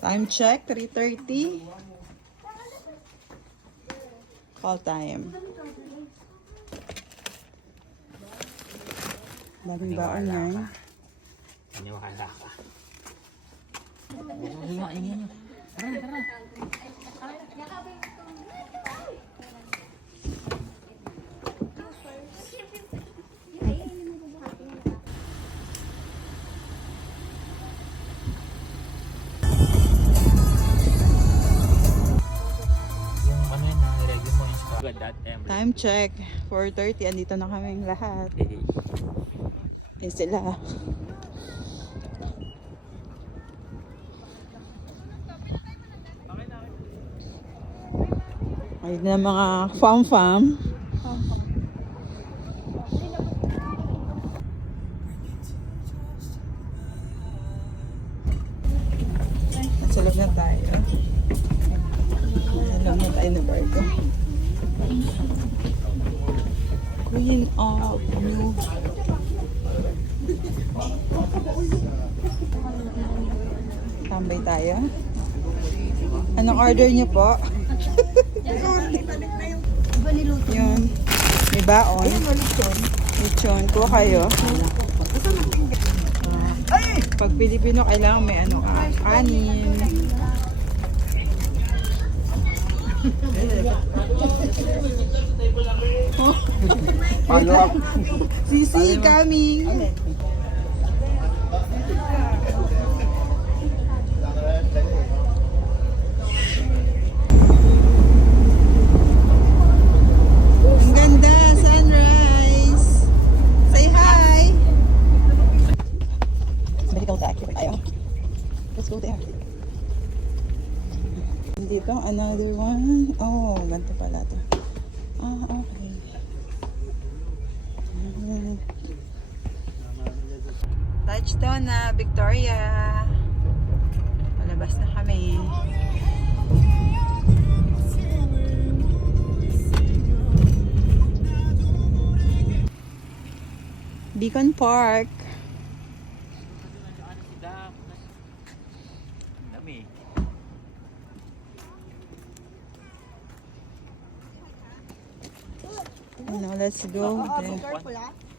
Time check, 3:30. Call time. Daming baon yan. Maniwala ka. Hiwain niyo. Tara, tara. Time check, 4:30. Andito na kaming lahat. Yan sila. Ayun na mga fam-fam. Nasa loob na tayo. Nasa loob na tayo na barko. Queen of Blue. Tambay tayo. Anong order niyo po? Yun. May baon. Lechon. Kuha kayo. Pag Pilipino, kailangan may ano ka. Kanin. Sisi coming. Ang ganda, sunrise. Say hi. Medical taxi tayo. Let's go there. Dito, another one. Oh, ganito pala to. Ah, okay. Touchdown na, Victoria. Palabas na kami. Beacon Park. Ano, let's go.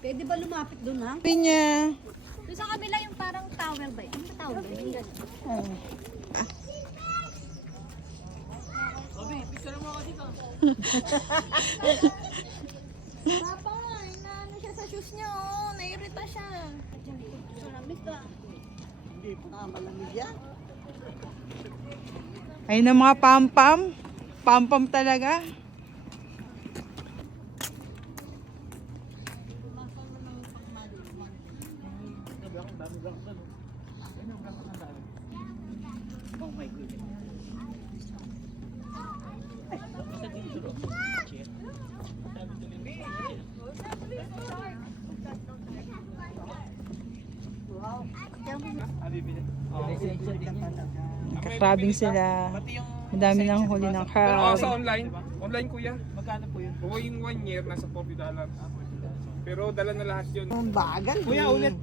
Pwede ba lumapit doon ha? Pinya. Doon sa kabila yung parang tower ba? Ano ba tower ba? Yung gano'n. Papa, inaano siya sa shoes niya oh. Nairita siya. Malamig ba? Hindi po malamig yan. Ayun na mga pam-pam. Pam-pam talaga. Nakakrabing sila. Madami nang huli ng Pero crab. sa online, online kuya. Magkano po yun? Oo, yung 1 year, nasa $40. Pero dala na lahat yun. Ang bagal. Kuya, ulit.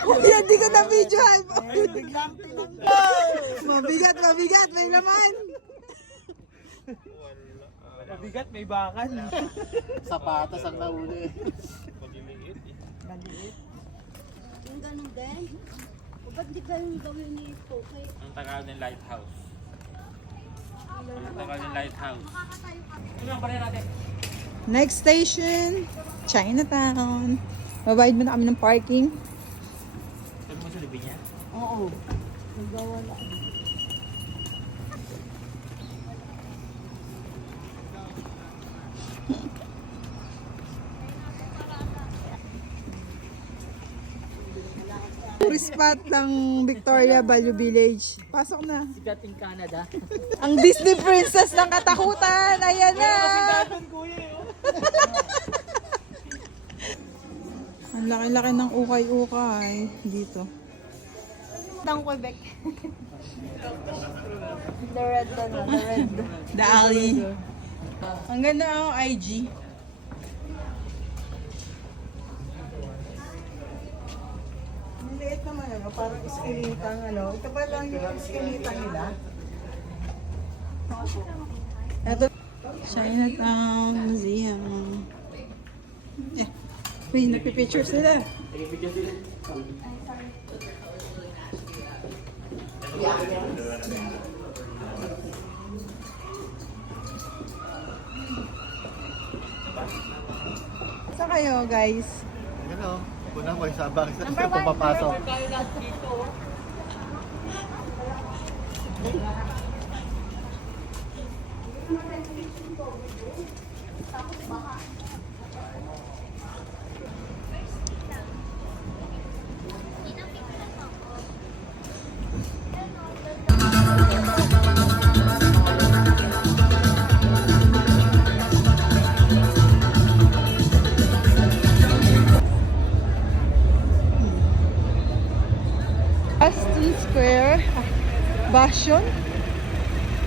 Kuya, di ko na-videohan. Mabigat, mabigat. May laman. Mabigat, may bakal. Sapatos ang nahuli. Yung gano'n din? O ba't di ganun gawin ni Poke? Ang tagal ng lighthouse. Ang tagal ng lighthouse. Ano ang barya natin? Next station, Chinatown. Babayad mo na kami ng parking. Sabi mo sa libi niya? Oo. Nagawala. Tourist spot ng Victoria Bayou Village. Pasok na. Sikat in Canada. Ang Disney Princess ng katakutan. Ayan na. Ang laki-laki ng ukay-ukay dito. Ng Quebec. The red na, the red. The alley. Ang ganda ang IG. Ang liit naman ano. parang iskinitang ano. Ito ba lang yung iskinitang nila? Ito, Chinatown Museum. Eh, may nagpipicture sila. Saan kayo, guys? Ano? Una mo, sabang sa papapasok. Aston Square. Bastion?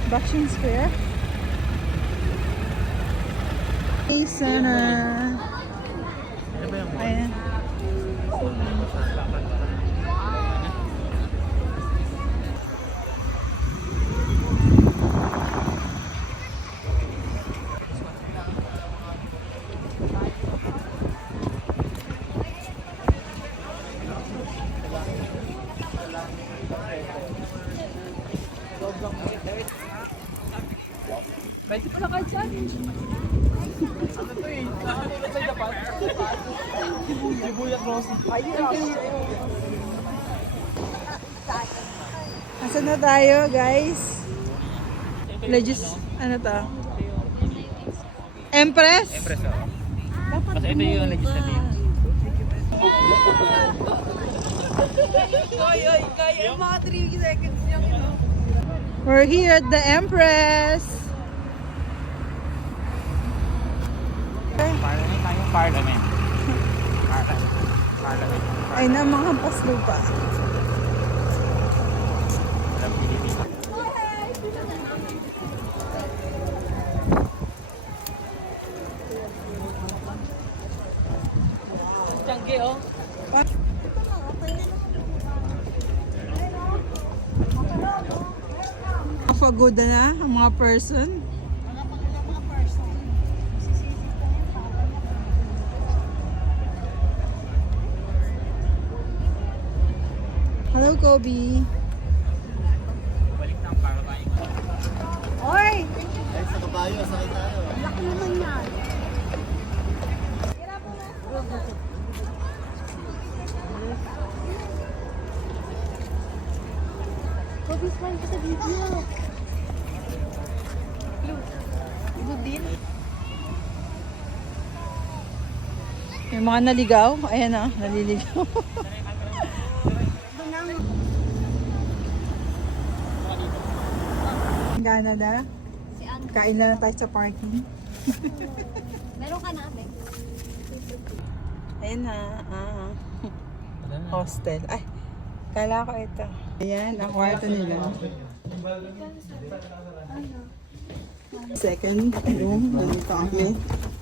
Bastion Square. A Center. Ayan. Asan na tayo, guys? Ano to? Empress? Empress, oh. Kasi ito yung legislative. We're here at the Empress. Parliament tayo, parliament. Parliament. Ay na mga hampas lupa. Walang Pilipino. Pagoda na ang mga person. Hello, Kobe. Balik ng parliament. Oy! Ay, sa kabayo, sakay tayo. Laki naman yan. Kobe, smile ka sa video. Good din. Yung mga naligaw, ayan na, naliligaw. Canada, Si Ann. kain na tayo sa parking. Meron ka na, Abe? Ayan na, hostel. Ay, kala ko ito. Ayan, ang kwarto nila. Second room, nandito kami.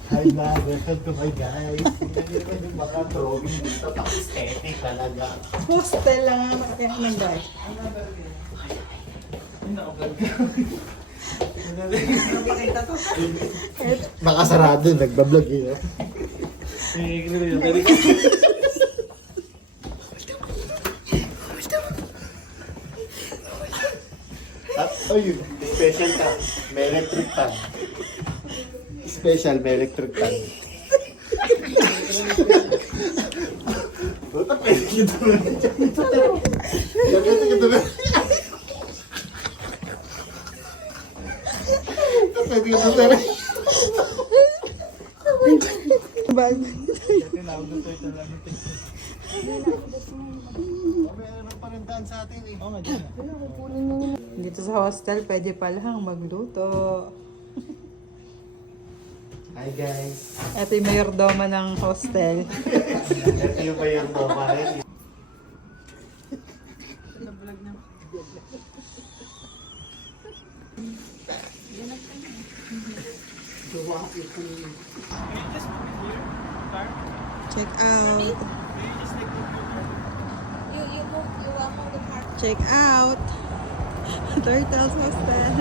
Hi, vlog. Welcome to my guys. Hindi naman yung mga drawing dito. Aesthetic talaga. Hostel lang ang kaya ng guys. Nakasarado, nagbablog yun. At, oh yun, special ka. May electric fan. Special, may electric fan. Buta, pwede ka doon. Pwede ka doon. Pwede ka doon. Bag. Meron pa rin daan sa atin eh. Oo nga, Dito sa hostel, pwede palang magluto. hi guys. Ito yung mayordoma ng hostel. Ito yung bayang mo pa rin. Check out. Yung Check out. Turtles hostel.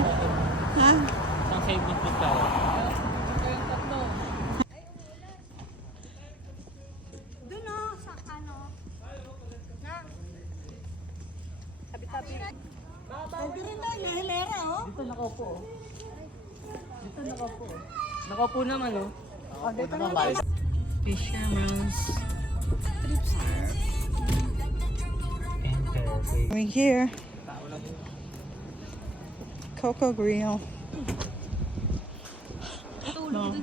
Ha? Isang save ng pita. Doon o, sa ano. Na. Tabi-tabi. Pwede rin daw, hilera o. Nakaupo naman oh. Fisherman's We're here. Coco Grill. No.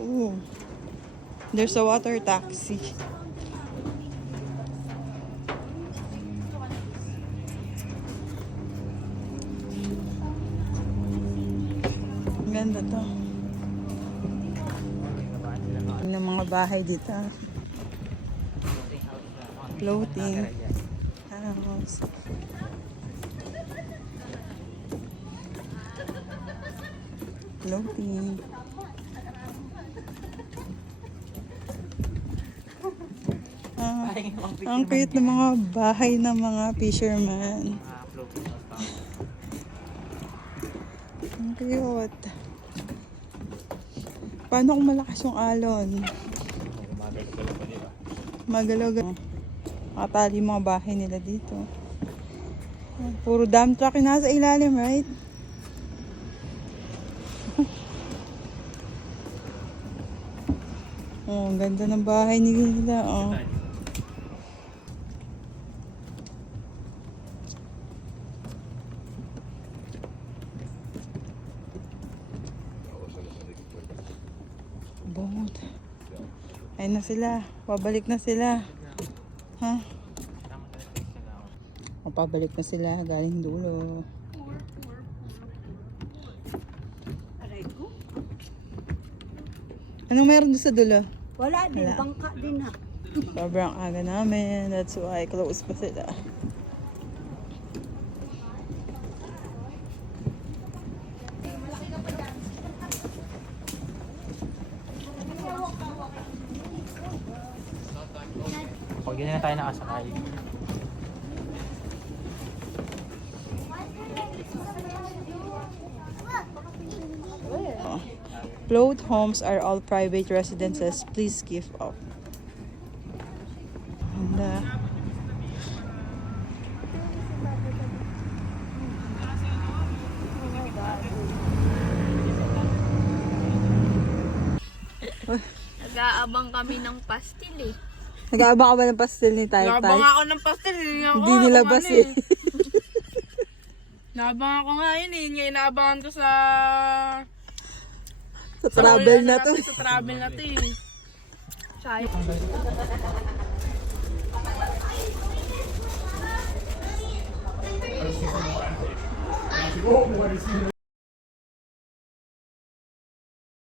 Ooh. There's a water taxi. Ang ganda to. Ng mga bahay dito. Floating house. Floating. Ang cute ng mga bahay ng mga fisherman. Ang cute. Paano kung malakas yung alon? Magalaw. Makatali yung mga bahay nila dito. Puro dump truck yung nasa ilalim, right? Oh, ang ganda ng bahay nila. Oh. Boat. Ayun na sila. Pabalik na sila. Ha? O, pabalik na sila. Galing dulo. Anong meron doon sa dulo? Wala din, Wala. bangka din ha. Sobrang aga namin. That's why close pa sila. Pag hindi na tayo nakasakay. Float homes are all private residences. Please give up. And, Nag-aabang kami ng pastil eh. nag-aabang ka ba ng pastel ni Tay Nabang Tay? ako ng pastel, hindi ako. Hindi nilabas eh. Nabang ako nga yun eh. Ngayon naabangan ko sa... Sa travel na to. Sa travel na to eh. Sayang.